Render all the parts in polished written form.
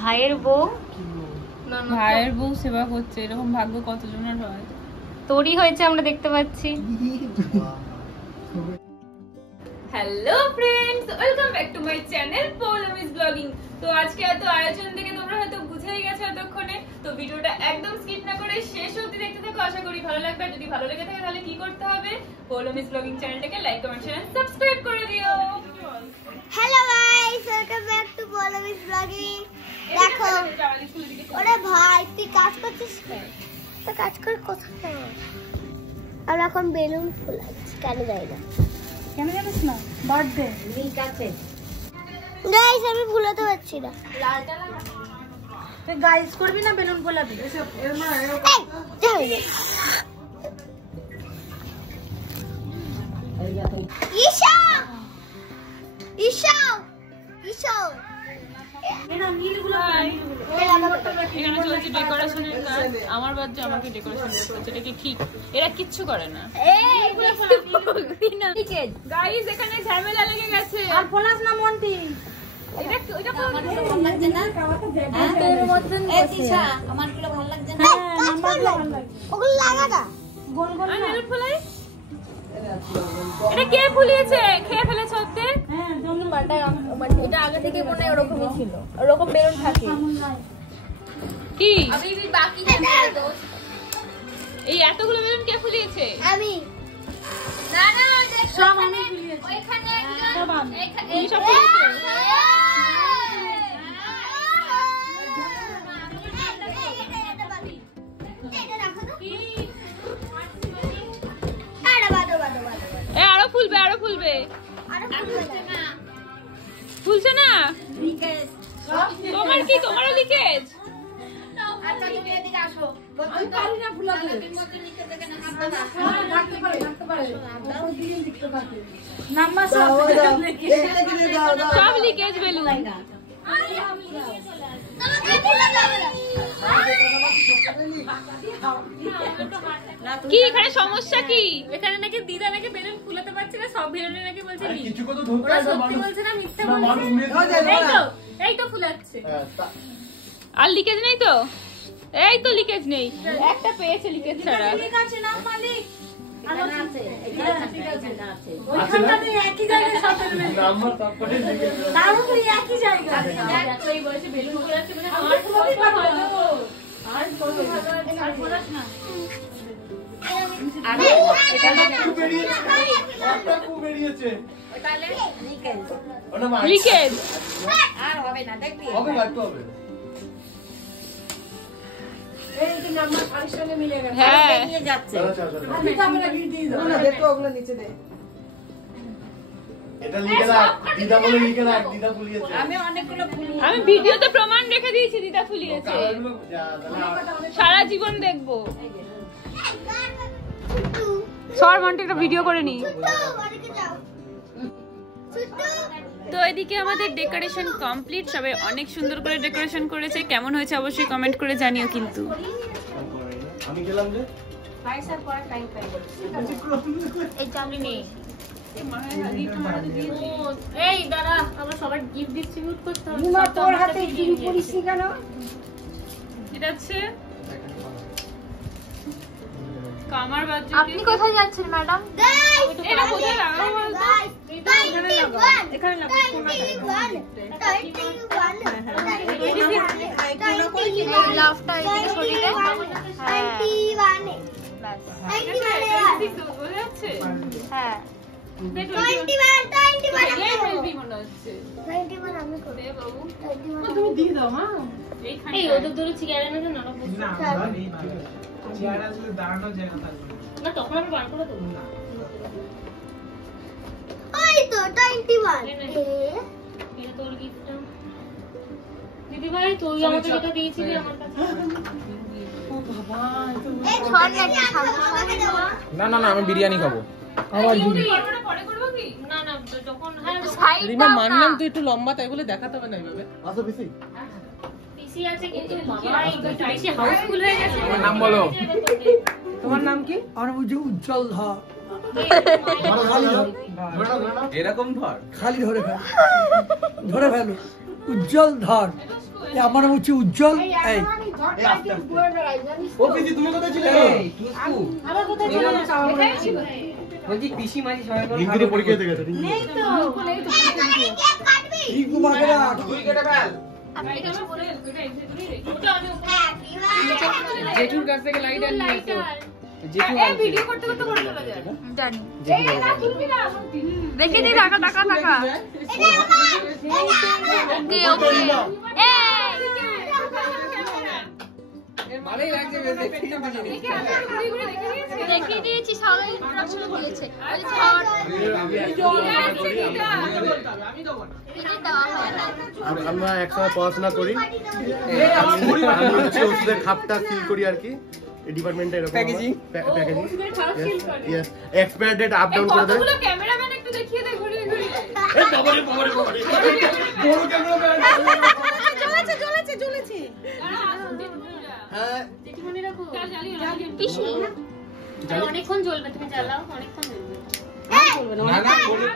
ভাইয়ের বউ সেবা করছে, এরকম ভাগ্য কতজনের হয়। তোরই হয়েছে আমরা দেখতে পাচ্ছি। Hello friends, welcome back to my channel পৌলমিস blogging. তো আজকে এত আয়োজন দেখে তোমরা হয়তো বুঝেই গেছো এতক্ষণে। তো ভিডিওটা একদম স্কিপ না করে শেষ অবধি দেখতে থাকো, আশা করি ভালো লাগবে। যদি ভালো লেগে থাকে তাহলে কি করতে হবে, পৌলমিস ব্লগিং চ্যানেলটাকে লাইক কমেন্ট শেয়ার সাবস্ক্রাইব করে দিও। Hello guys, welcome back to পৌলমিস blogging. দেখো ওরে ভাই, তুই কাজ করছিস তো কাজ করে কোথায়? আমরা এখন বেলুন ফুলাচ্ছি, কেন যাই না, কেন জানিস না? বার্থডে লিংক আছে গাইস, আমি ফুলাতে পারছি না। লালটা লাগা, তুই গাইস করবি না বেলুন ফোলাবি? ঈশা ঈশা ঈশা এখানে চলছে ডেকোরেশনের কাজ। আমার বাচ্চা আমাকে ডেকোরেশন করছে, এটা কি ঠিক? এরা কিচ্ছু করে না। গাইস এখানে ঝামেলা লেগে গেছে। আর ফোলাস না মন্টি, ওগুলো লাগা না, এটা কে ফুলিয়েছে? খেয়ে ফেলেছে অর্ধেক। এটা আগে থেকে মনে হয় ওরকমই ছিল, ওরকম বেলুন থাকে। কি এই এতগুলো বেলুন কে ফুলিয়েছে? আমি সব আমি ফুলিয়েছি। তুমি সব ফুলিয়েছো? আরো ফুলবে, আরো ফুলবে। ফুলছে না? তোমার কি, তোমারও লিকেজ? সব লিকেজ বেলুন। কি এখানে সমস্যা কি? এখানে নাকি দিদা নাকি বেলুন ফুলাতে পারছে না, সব বেলুনে নাকি বলছে ওরা সত্যি বলছে না মিথ্যা বলছে? এই তো ফুলাচ্ছে। আর লিকেজ নেই তো? এই তো লিকেজ নেই, একটা পেয়েছে লিকেজ ছাড়া। লিকেজ আর হবে না, দেখবি হবে না, একটু হবে। আমি ভিডিওতে প্রমাণ রেখে দিয়েছি দিদা ফুলিয়েছে, সারা জীবন দেখবো। সর মন্টি একটা ভিডিও করে নি। তো এদিকে আমাদের ডেকোরেশন কমপ্লিট, সবাই অনেক সুন্দর করে ডেকোরেশন করেছে। কেমন হয়েছে অবশ্যই কমেন্ট করে জানিও। কিন্তু আমি গেলাম যে ভাই স্যার পরে টাইম পাই এই চালু নেই। এই দাঁড়া, আমরা সবাই গিফট ডিস্ট্রিবিউট করতে হবে। না তোর হাতে ডিম পড়িস কেন? এটা হচ্ছে কামার বাচ্চা। আপনি কোথায় যাচ্ছেন ম্যাডাম? এটা কোথায় লাগাবো? এখানে লাগাবো। লাভটা এদিকে সরিয়ে হ্যাঁ। তুমি দিয়ে দাও মা। এই ওদের ধরে চেয়ার এনে দাও না। চেয়ার আসলে দাঁড়ানোর জায়গা থাকবে না, তখন আমি বার করে দেবো না। ওই তো 21 এটা তোর গিফটটা দিদি ভাই, তুই আমাকে যেটা দিয়েছিলি আমার কাছে। ও বাবা, এই ছড় নাকি না না না, আমি বিরিয়ানি খাবো। আবার পরে করব কি? না না, যখন হ্যাঁ রিমা মানলাম তুই একটু লম্বা, তাই বলে দেখাতে হবে না এইভাবে। আসো পিসি পিসি আছে কিন্তু বাবা এই বেশি হাউসফুল হয়ে গেছে। তোমার নাম বলো। তোমার নাম কি? আর বুঝি উজ্জ্বল ধর। এরকম ধর, খালি ধরে ফেলো, ধরে ফেলো। উজ্জ্বল ধর। আমার নাম হচ্ছে উজ্জ্বল। এই ও পিসি তুমি কোথায় ছিলে? আবার কোথায় ছিল? বলছি পিসি মাঝি সবাই করে হিন্দিতে পরীক্ষা দিতে গেছে। নেই তো রিঙ্কু বাগেরা তুই কেটে ফেল। জেঠুর কাছ থেকে লাইটার নিয়ে এসো। জেঠু এই ভিডিও করতে করতে করে চলে যায় জানি এই না তুলবি না এখন দেখি দি টাকা টাকা টাকা ওকে ওকে ভালোই লাগছে বেশ দেখতে। দেখিয়ে দিয়েছি সবাই ইন্ট্রোডাকশন দিয়েছে ওই আমরা একসাথে পড়াশোনা করি। আমি হচ্ছে ওষুধের খাপটা ফিল করি আর কি। এই ডিপার্টমেন্টে এরকম Packaging? প্যাকেজিং। ওষুধের খারাপ ফিল করে yes expire date up down করে দেয়। কতগুলো ক্যামেরাম্যান একটু দেখিয়ে দে ঘুরিয়ে ঘুরিয়ে এই বাবারে বাবারে বাবারে বড় ক্যামেরাম্যান। জ্বলেছে হ্যাঁ পিসি অনেকক্ষণ জ্বলবে তুমি জ্বালাও অনেকক্ষণ জ্বলবে না না বলে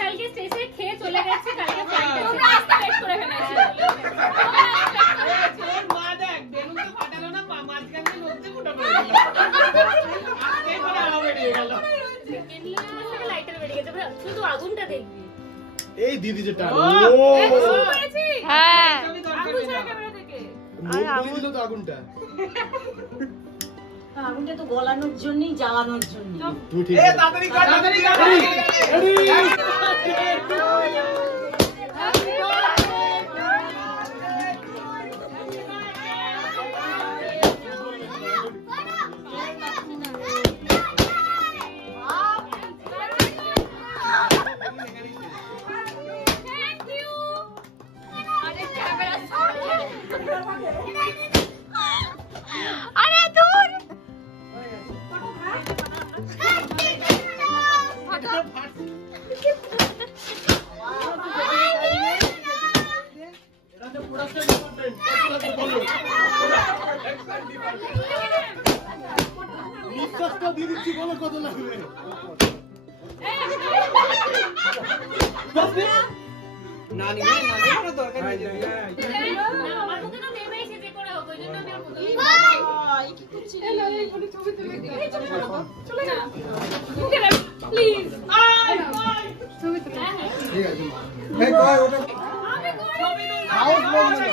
কালকে শেষে খেয়ে চলে গেছে কালকে ফ্লাইটে রাস্তা বেক করে ফেলেছে মা দেখ বেলুন তো ফাটালো না মাঝখান দিয়ে লোককে ফুটা করে দিল। আজকে করে আলো বেরিয়ে গেল। লাইটার বেরিয়ে গেছে শুধু আগুনটা দেখবি এই দিদি যেটা ও হ্যাঁ আমি দরকার আগুন নেই। ছাড়া ক্যামেরা থেকে মুখ দিল তো আগুনটা। আগুনটা তো গলানোর জন্যই জ্বালানোর জন্য। তুমি ঠিক এ তাড়াতাড়ি কর তাড়াতাড়ি কর। আরে দূর বিশ্বাসটা দিয়ে দিচ্ছি বলো কত লাগবে। না নিবে না নিবে দরকার নেই। আমার মতো না নেমেই সেজে করে হবে ওই জন্য আমি আর বলি চলে না প্লিজ ছবি তুলে ঠিক আছে এই কই ওটা সাহস বন্ধ না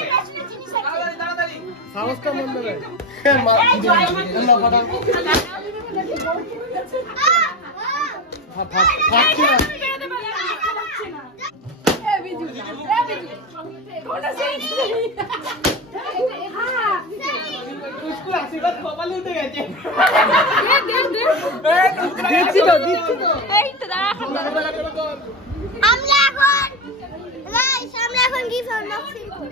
তাড়াতাড়ি তাড়াতাড়ি। সাহসটা বন্ধ না মা আল্লাহ ফাটা ফাটছে না। পুষ্কু আশীর্বাদ কপালে উঠে গেছে। দিচ্ছি তো দিচ্ছি তো। এই তো দাঁড়া আমরা এখন গিফট আনবক্সিং করব।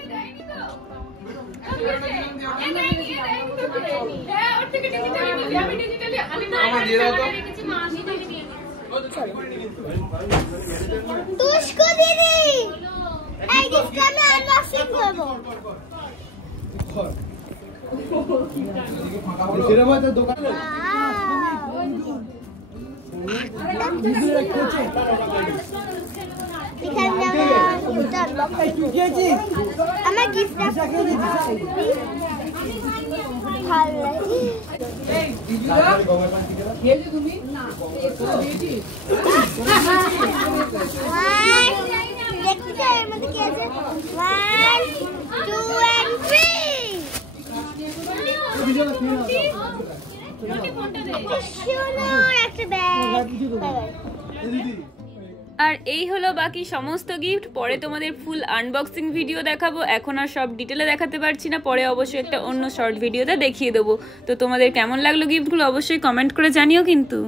দুষ্কু দিদি এই গিফট আমি আনবক্সিং করব। সেরকম হয়তো দোকানে আমার গিফট ভালো লাগে। দেখতে চাই এর মধ্যে কি আছে। 1 2 and 3 সুন্দর একটা ব্যাগ। আর এই হলো বাকি সমস্ত গিফট। পরে তোমাদের ফুল আনবক্সিং ভিডিও দেখাবো। এখন আর সব ডিটেলে দেখাতে পারছি না, পরে অবশ্যই একটা অন্য শর্ট ভিডিওতে দেখিয়ে দেবো। তো তোমাদের কেমন লাগলো গিফটগুলো অবশ্যই কমেন্ট করে জানিও কিন্তু।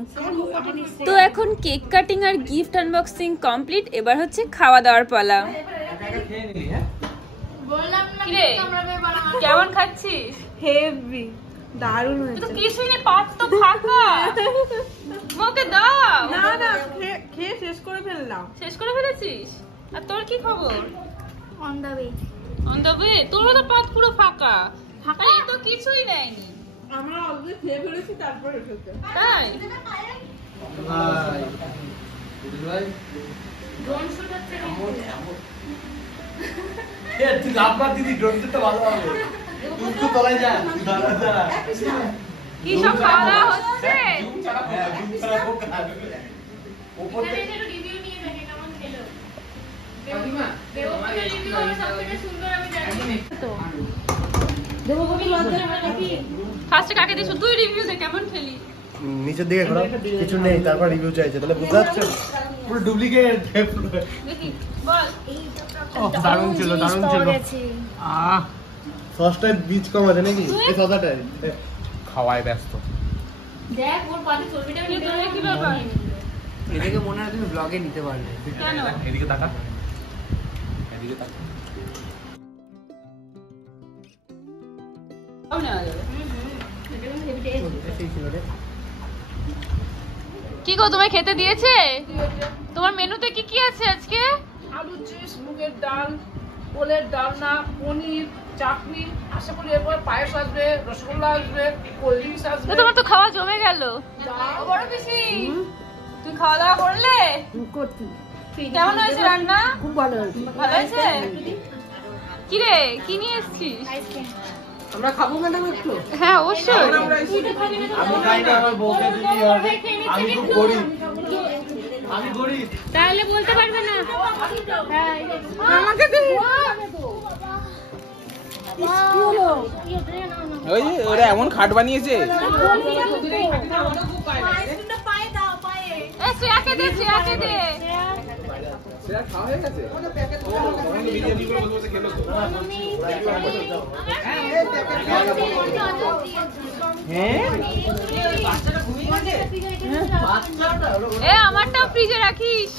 তো এখন কেক কাটিং আর গিফট আনবক্সিং কমপ্লিট, এবার হচ্ছে খাওয়া দাওয়ার পালা। কিরে কেমন খাচ্ছিস? হেভি দারুণ হয়েছে তো কিছুই নেই, পাত তো ফাঁকা। মোকে দাও। না না খেয়ে শেষ করে ফেললাম। শেষ করে ফেলেছিস? আর তোর কি খবর? On the way. On the way. তোরও তো পাত পুরো ফাঁকা। এই তো কিছুই নেয়নি। আমরা অলরেডি খেয়ে ফেলেছি তারপর উঠেছে। তাই ভাই ড্রোন শুট হচ্ছে তুই লাভবার দিদি ড্রোন শুটটা ভালো হবে তুই তলায় যা দাঁড়া কি সব খাওয়া দাওয়া হচ্ছে ওপর থেকে রিভিউ নিয়ে দেখে কেমন খেলো দেবভূমির রিভিউ হবে সবথেকে সুন্দর আমি জানি তো দেবভূমির লজ্জা আমরা নাকি ফার্স্টে কাকে দিছ তুই রিভিউ দে কেমন খেলি নিচের দিকে ঘোরা কিছু নেই তারপর রিভিউ চাইছে তাহলে বুঝতে পারছো পুরো ডুপ্লিকেট দেখি বল দারুণ ছিল সসটায় বীজ কম আছে নাকি এই সসাটায় খাওয়ায় ব্যস্ত দেখ ওর পাতে চর্বিটা নিতে হবে কি ব্যাপার এদিকে মনে হয় তুমি ব্লগে নিতে পারবে কেন এদিকে তাকা এদিকে তাকা আও না যাবে কি গো তোমায় খেতে দিয়েছে তোমার মেনুতে কি কি আছে আজকে আলু চিপস, মুগের ডাল, ওলের ডালনা, পনির, চাটনি, আশা করি এরপর পায়েস আসবে, রসগোল্লা আসবে, কোল্ড ড্রিঙ্কস আসবে। তোমার তো খাওয়া জমে গেল বড় পিসি তুই খাওয়া দাওয়া করলে করছি কেমন হয়েছে রান্না খুব ভালো হয়েছে ভালো হয়েছে কি রে কি নিয়ে এসেছিস আমরা খাবো ম্যাডাম একটু হ্যাঁ অবশ্যই আমি খাই না আমার বউকে দিবি হবে আমি খুব গরিব আমি গরিব তাহলে বলতে পারবে না আমাকে দে ওই যে ওরা এমন খাট বানিয়েছে এ শ্রেয়াকে দে শ্রেয়াকে দে সেটা খাওয়া হয়ে গেছে বিরিয়ানি করে বসে বসে খেলো এ আমারটা ফ্রিজে রাখিস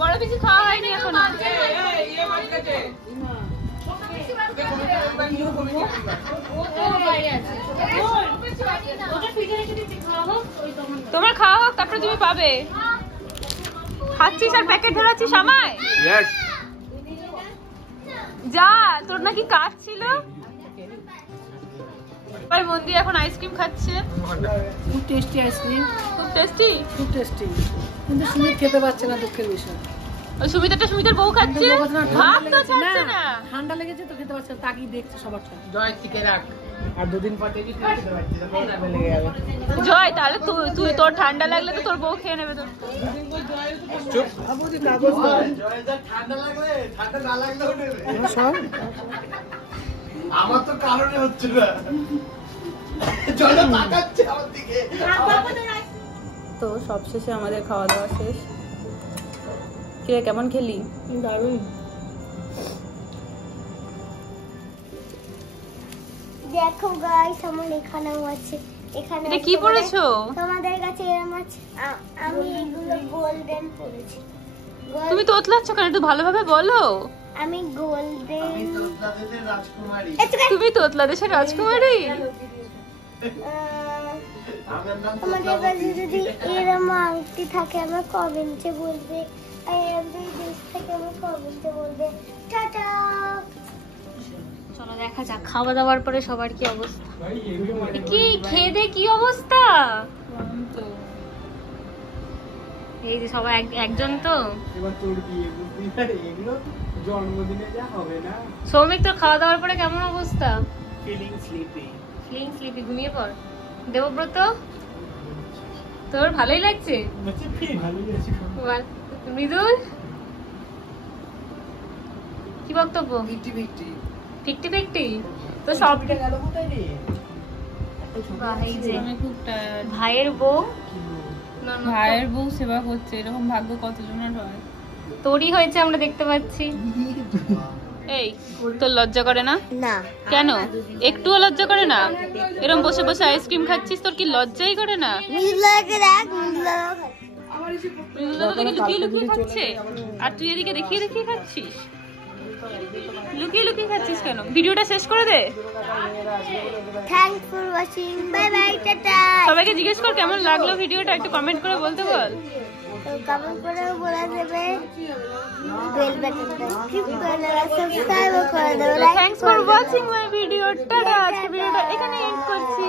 বড় কিছু খাওয়া হয়নি এখন তোমার খাওয়া হোক তারপরে তুমি পাবে খাচ্ছিস আর প্যাকেট ধরাচ্ছিস আমায় যা তোর নাকি কাজ ছিল ভাই মন্দি এখন আইসক্রিম খাচ্ছে খুব টেস্টি আইসক্রিম খুব টেস্টি খুব টেস্টি কিন্তু সুমিত খেতে পারছে না দুঃখের বিষয় ওই সুমিতার বউ খাচ্ছে ভাত তো ছাড়ছে না ঠান্ডা লেগেছে তো খেতে পারছে না তাকেই দেখছে সবার সাথে জয় থেকে রাখ আর দুদিন পর থেকে লেগে যাবে জয় তাহলে তুই তোর ঠান্ডা লাগলে তো তোর বউ খেয়ে নেবে তো ঠান্ডা লাগলে ঠান্ডা না লাগলেও নেবে আমার তো কারণে হচ্ছে না জলে তাকাচ্ছে আমার দিকে তো সবশেষে আমাদের খাওয়া দাওয়া শেষ কিরে কেমন খেলি দারুণ দেখো গাইস আমার এখানেও আছে এখানে এটা কি পড়েছো তোমাদের কাছে এরকম আছে আমি এগুলো গোল্ডেন পড়েছি তুমি তোতলাচ্ছ কেন একটু ভালোভাবে বলো আমি গোল্ডেন রাজকুমারী তুমি তোতলা দেশের রাজকুমারী আমাদের কাছে যদি এরকম আংটি থাকে আমার কমেন্টে বলবে আর এরকম দেশ থেকে আমার কমেন্টে বলবে টাটা চলো দেখা যাক খাওয়া দাওয়ার পরে সবার কি অবস্থা কি খেয়ে দে কি অবস্থা এই যে সবাই একজন তো এবার তোর বিয়ে বুঝলি এগুলো জন্মদিনে যা হবে না সৌমিক তোর খাওয়া দাওয়ার পরে কেমন অবস্থা ফিলিং স্লিপি ঘুমিয়ে পড় দেবব্রত তোর ভালোই লাগছে ভালোই আছে মৃদুল কি বক্তব্য ফিফটি ফিফটি তো সব গেল কোথায় রে এই যে আমি খুব টায়ার্ড ভাইয়ের বউ ভাইয়ের বউ সেবা করছে এরকম ভাগ্য কতজনের হয় তোরই হয়েছে আমরা দেখতে পাচ্ছি এই তোর লজ্জা করে না না কেন একটুও লজ্জা করে না এরকম বসে বসে আইসক্রিম খাচ্ছিস তোর কি লজ্জাই করে না মিজলাকে রাখ মিজলা মৃদুলা তো দেখে লুকিয়ে লুকিয়ে খাচ্ছে আর তুই এদিকে দেখিয়ে দেখিয়ে খাচ্ছিস লুকিয়ে লুকিয়ে খাচ্ছিস কেন ভিডিওটা শেষ করে দে thanks for watching bye bye টাটা সবাইকে জিজ্ঞেস কর কেমন লাগলো ভিডিওটা একটু কমেন্ট করে বলতে বল কমেন্ট করে বলে দেবে বেল বাটনটা ক্লিক করে দেবে সাবস্ক্রাইব করে দেবে thanks for watching my video tata আজকে ভিডিওটা এখানে এন্ড করছি